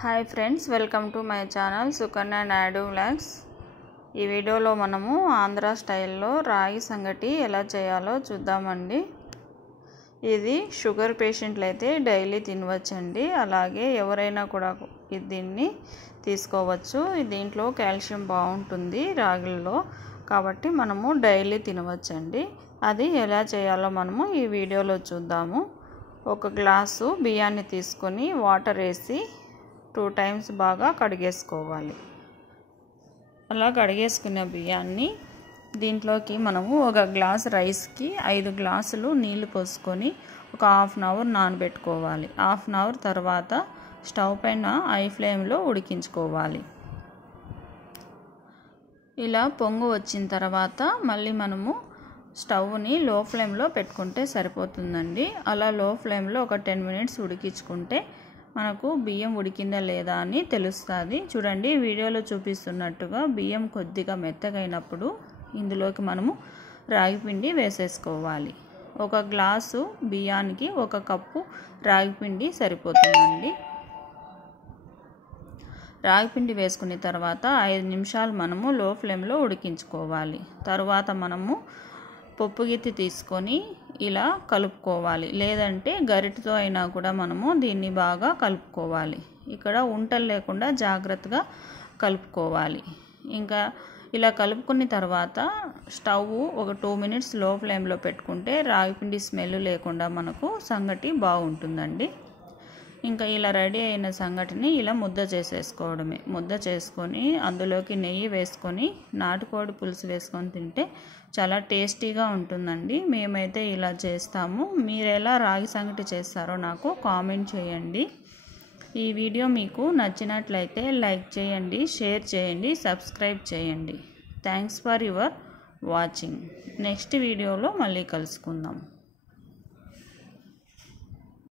Hi friends, welcome to my channel Sukanya Naidu vlogs. ఈ వీడియోలో మనము ఆంధ్ర స్టైల్లో రాగి సంగటి ఎలా చేయాలో చూద్దామండి. ఇది షుగర్ పేషెంట్లు అయితే డైలీ తినవచ్చండి. అలాగే ఎవరైనా కూడా దీన్ని తీసుకోవచ్చు. దీంట్లో కాల్షియం బాగుంటుంది రాగిల్లో, కాబట్టి మనము డైలీ తినవచ్చండి. అది ఎలా చేయాలో మనము ఈ వీడియోలో చూద్దాము. ఒక గ్లాసు బియ్యాన్ని తీసుకొని వాటర్ వేసి 2 times బాగా కడిగేసుకోవాలి. అలా కడిగేసుకున్న బియ్యాన్ని దీంట్లోకి మనము ఒక గ్లాస్ రైస్కి 5 గ్లాసులు నీళ్లు పోసుకొని ఒక 1/2 hour నానబెట్టుకోవాలి. 1/2 hour తర్వాత స్టవ్ పైన హై ఫ్లేమ్లో ఉడికించుకోవాలి. ఇలా పొంగు వచ్చిన తర్వాత మళ్ళీ మనము స్టవ్ని లో ఫ్లేమ్లో పెట్టుకుంటే సరిపోతుందండి. అలా లో ఫ్లేమ్లో ఒక 10 minutes ఉడికించుకుంటే మనకు బియ్యం ఉడికిందా లేదా అని తెలుస్తుంది. చూడండి, వీడియోలో చూపిస్తున్నట్టుగా బియ్యం కొద్దిగా మెత్తగైనప్పుడు ఇందులోకి మనము రాగిపిండి వేసేసుకోవాలి. ఒక గ్లాసు బియ్యానికి 1 కప్పు రాగిపిండి సరిపోతుందండి. రాగిపిండి వేసుకున్న తర్వాత 5 నిమిషాలు మనము లో ఫ్లేమ్లో ఉడికించుకోవాలి. తర్వాత మనము పప్పు గిత్తి తీసుకొని ఇలా కలుపుకోవాలి, లేదంటే గరిటెతో అయినా కూడా మనము దీన్ని బాగా కలుపుకోవాలి. ఇక్కడ ఉంటలు లేకుండా జాగ్రత్తగా కలుపుకోవాలి. ఇంకా ఇలా కలుపుకున్న తర్వాత స్టవ్ ఒక 2 minutes లో ఫ్లేమ్లో పెట్టుకుంటే రాగిపిండి స్మెల్ లేకుండా మనకు సంగటి బాగుంటుందండి. ఇంకా ఇలా రెడీ అయిన సంగటిని ఇలా ముద్ద చేసేసుకోవడమే. ముద్ద చేసుకొని అందులోకి నెయ్యి వేసుకొని నాటుకోడి పులుసు వేసుకొని తింటే చాలా టేస్టీగా ఉంటుందండి. మేమైతే ఇలా చేస్తాము. మీరు ఎలా రాగి సంగటి చేస్తారో నాకు కామెంట్ చేయండి. ఈ వీడియో మీకు నచ్చినట్లయితే లైక్ చేయండి, షేర్ చేయండి, సబ్స్క్రైబ్ చేయండి. Thanks for your watching. Next వీడియోలో మళ్ళీ కలుసుకుందాం.